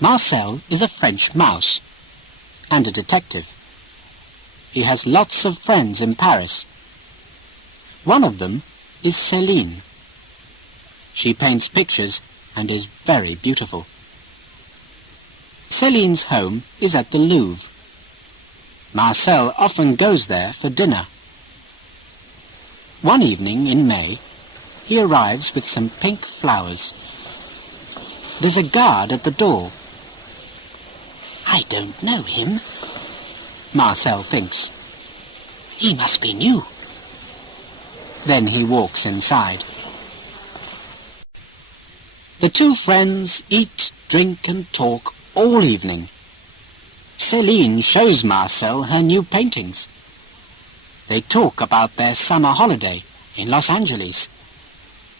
Marcel is a French mouse and a detective. He has lots of friends in Paris. One of them is Céline. She paints pictures and is very beautiful. Céline's home is at the Louvre. Marcel often goes there for dinner. One evening in May, he arrives with some pink flowers. There's a guard at the door. I don't know him, Marcel thinks. He must be new. Then he walks inside. The two friends eat, drink and talk all evening. Céline shows Marcel her new paintings. They talk about their summer holiday in Los Angeles.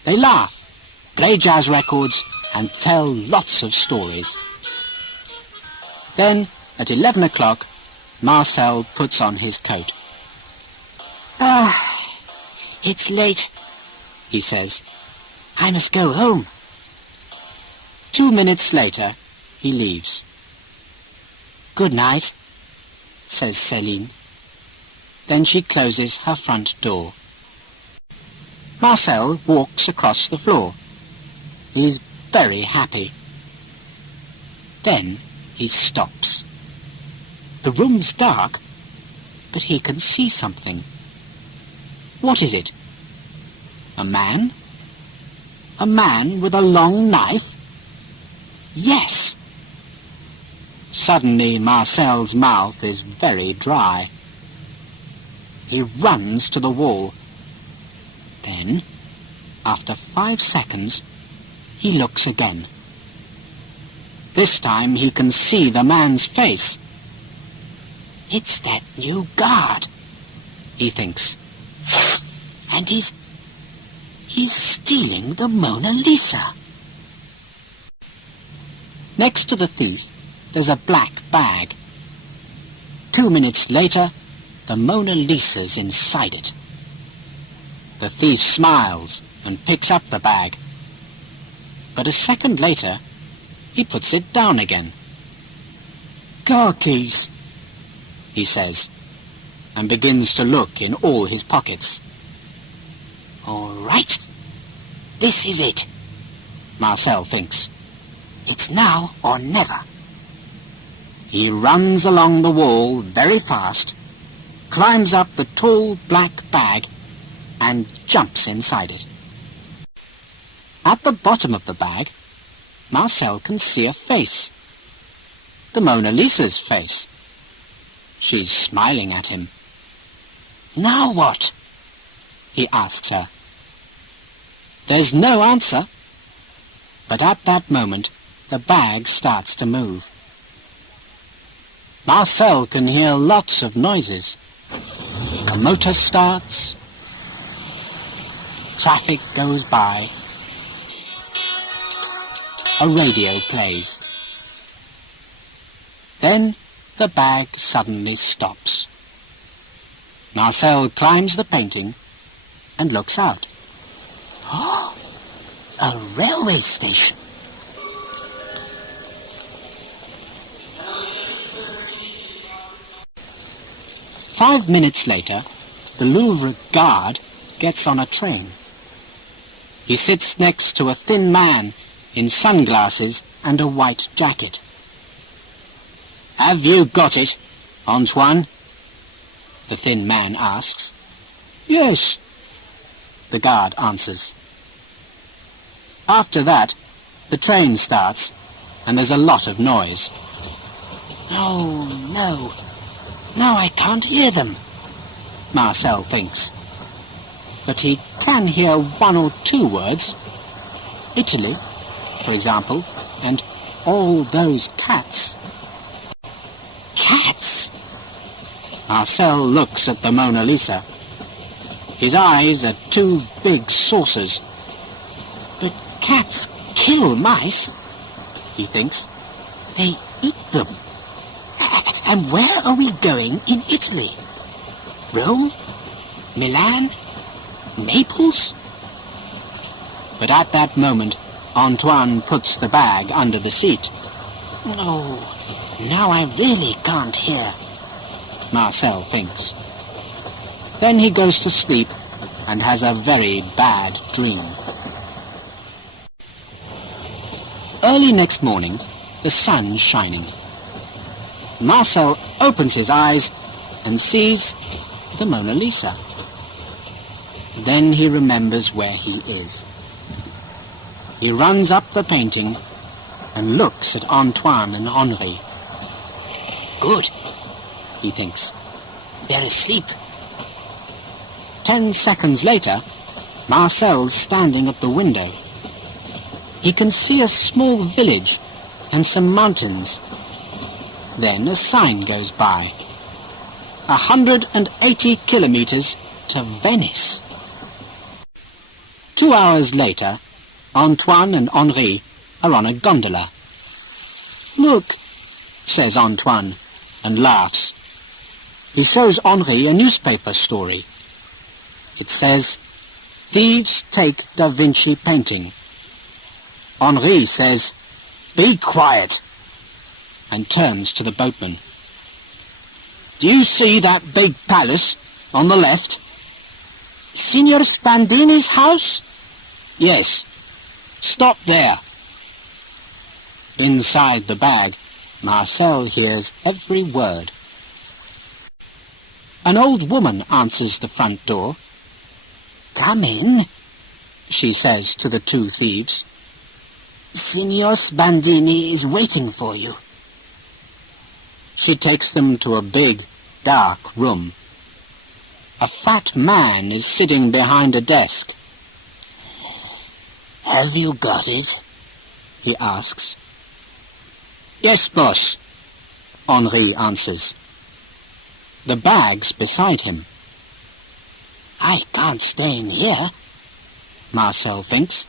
They laugh, play jazz records and tell lots of stories. Then, at 11 o'clock, Marcel puts on his coat. It's late, he says. I must go home. 2 minutes later, he leaves. Good night, says Céline. Then she closes her front door. Marcel walks across the floor. He's very happy. Then he stops. The room's dark, but he can see something. What is it? A man? A man with a long knife? Yes! Suddenly Marcel's mouth is very dry. He runs to the wall. Then, after 5 seconds, he looks again. This time he can see the man's face. It's that new guard, he thinks. And he's stealing the Mona Lisa. Next to the thief, there's a black bag. 2 minutes later, the Mona Lisa's inside it. The thief smiles and picks up the bag. But a second later, he puts it down again. Car keys, he says, and begins to look in all his pockets. All right, this is it, Marcel thinks. It's now or never. He runs along the wall very fast, climbs up the tall black bag, and jumps inside it. At the bottom of the bag, Marcel can see a face. The Mona Lisa's face. She's smiling at him. Now what? He asks her. There's no answer. But at that moment, the bag starts to move. Marcel can hear lots of noises. A motor starts. Traffic goes by. A radio plays. Then the bag suddenly stops. Marcel climbs the painting and looks out. Oh, a railway station. Five minutes later, the Louvre guard gets on a train. He sits next to a thin man in sunglasses and a white jacket. Have you got it, Antoine? The thin man asks. Yes, the guard answers. After that, the train starts and there's a lot of noise. Oh, no. Now I can't hear them, Marcel thinks. But he can hear 1 or 2 words. Italy, for example, and all those cats. Cats? Marcel looks at the Mona Lisa. His eyes are 2 big saucers. But cats kill mice, he thinks. They eat them. And where are we going in Italy? Rome? Milan? Naples? But at that moment, Antoine puts the bag under the seat. Oh, now I really can't hear, Marcel thinks. Then he goes to sleep and has a very bad dream. Early next morning, the sun's shining. Marcel opens his eyes and sees the Mona Lisa. Then he remembers where he is. He runs up the painting and looks at Antoine and Henri. Good, he thinks. They're asleep. 10 seconds later, Marcel's standing at the window. He can see a small village and some mountains. Then a sign goes by. 180 kilometers to Venice. 2 hours later, Antoine and Henri are on a gondola. Look, says Antoine, and laughs. He shows Henri a newspaper story. It says, "Thieves take Da Vinci painting." Henri says, "Be quiet," and turns to the boatman. Do you see that big palace on the left? Signor Spandini's house? Yes. Stop there. Inside the bag, Marcel hears every word. An old woman answers the front door. Come in, she says to the two thieves. Signor Spandini is waiting for you. She takes them to a big, dark room. A fat man is sitting behind a desk. Have you got it? He asks. Yes, boss, Henri answers. The bag's beside him. I can't stay in here, Marcel thinks.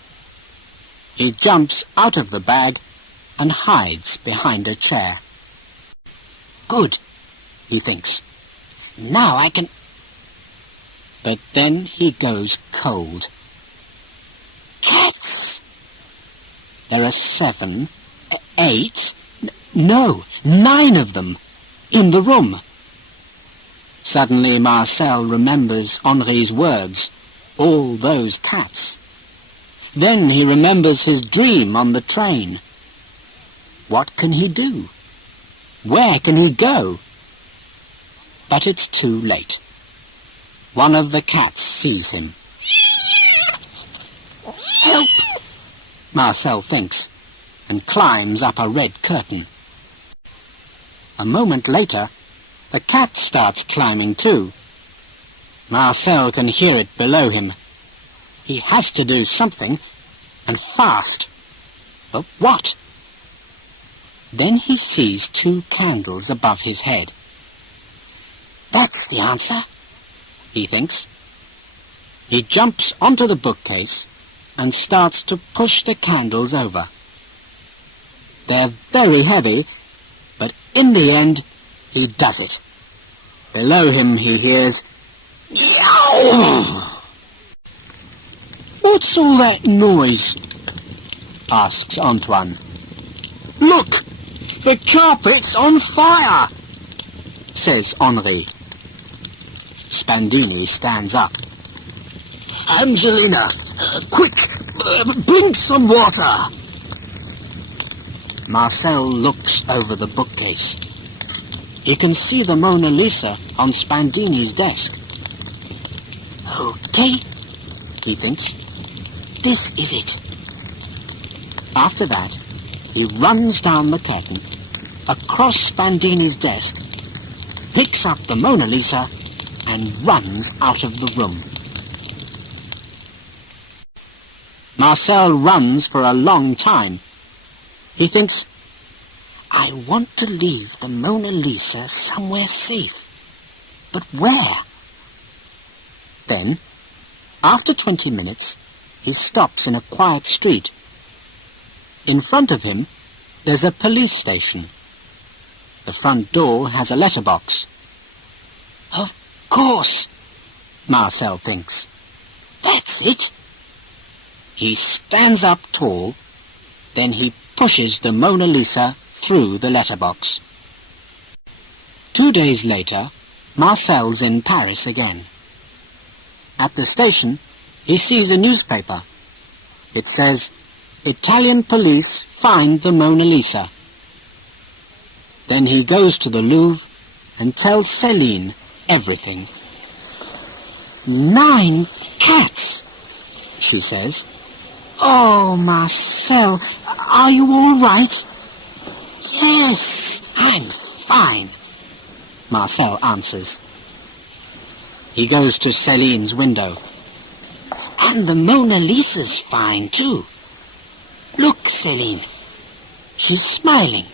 He jumps out of the bag and hides behind a chair. Good, he thinks. Now I can... But then he goes cold. Cats! There are 7, 8, no, 9 of them in the room. Suddenly Marcel remembers Henri's words, all those cats. Then he remembers his dream on the train. What can he do? Where can he go? But it's too late. One of the cats sees him. Help! Marcel thinks, and climbs up a red curtain. A moment later, the cat starts climbing too. Marcel can hear it below him. He has to do something, and fast. But what? Then he sees 2 candles above his head. That's the answer, he thinks. He jumps onto the bookcase and starts to push the candles over. They're very heavy, but in the end, he does it. Below him he hears, "Yow!" What's all that noise? Asks Antoine. Look! The carpet's on fire! Says Henri. Spandini stands up. Angelina, quick! Bring some water! Marcel looks over the bookcase. He can see the Mona Lisa on Spandini's desk. Okay, he thinks. This is it. After that, he runs down the curtain, across Spandini's desk, picks up the Mona Lisa, and runs out of the room. Marcel runs for a long time. He thinks, I want to leave the Mona Lisa somewhere safe. But where? Then, after 20 minutes, he stops in a quiet street. In front of him, there's a police station. The front door has a letterbox. Of course, Marcel thinks. That's it. He stands up tall, then he pushes the Mona Lisa through the letterbox. 2 days later, Marcel's in Paris again. At the station, he sees a newspaper. It says, "Italian police find the Mona Lisa." Then he goes to the Louvre and tells Céline everything. "9 cats," she says. "Oh, Marcel, are you all right?" "Yes, I'm fine," Marcel answers. He goes to Céline's window. "And the Mona Lisa's fine too. Look, Céline, she's smiling."